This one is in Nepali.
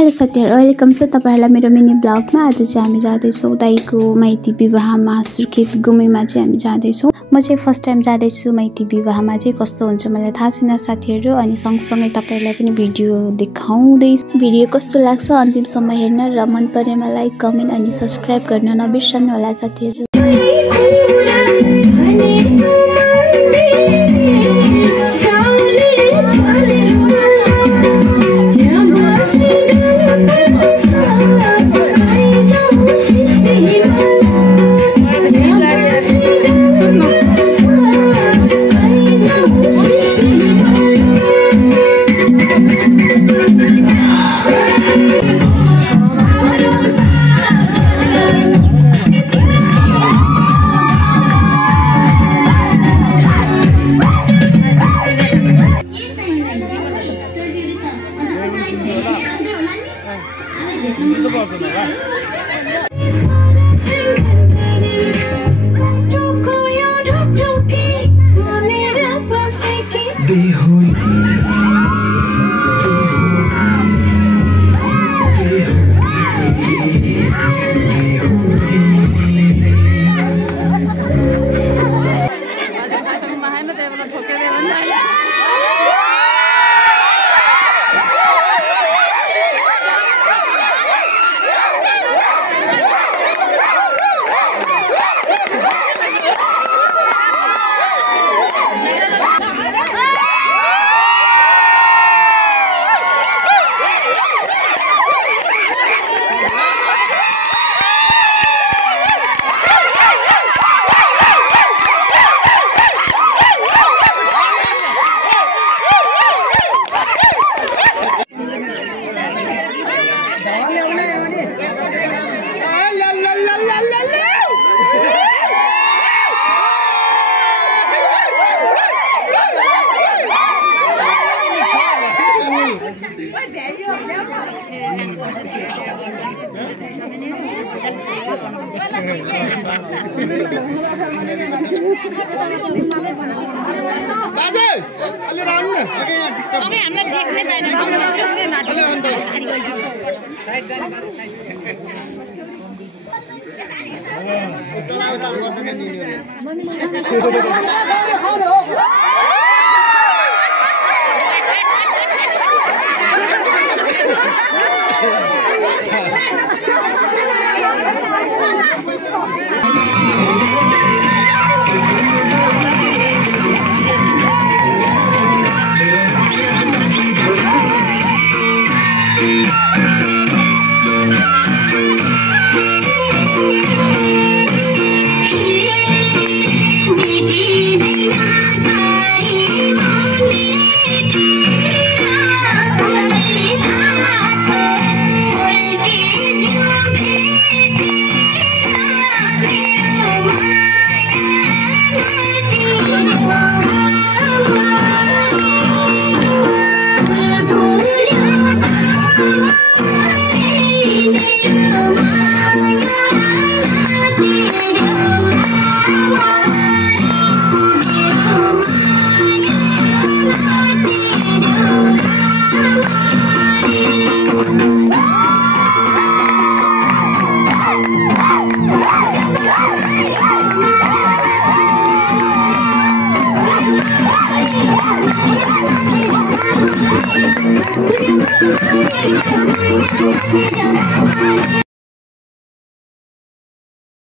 हेलो साथीहरु, वेलकम छ तपाईहरुलाई मेरो मिनी ब्लगमा। आज चाहिँ हामी जाँदै छौं दाइको माइती विवाहमा। सुर्खेत गुमेमा चाहिँ हामी जाँदै छौं। म चाहिँ फर्स्ट टाइम जाँदै छु माइती विवाहमा। चाहिँ कस्तो हुन्छ मलाई थाहा छैन साथीहरु, अनि सँगसँगै तपाईहरुलाई पनि भिडियो देखाउँदै। भिडियो कस्तो लाग्छ अन्तिमसम्म हेर्न र मन परेमा लाइक, कमेन्ट अनि सब्स्क्राइब गर्न नबिर्सनु होला साथीहरु।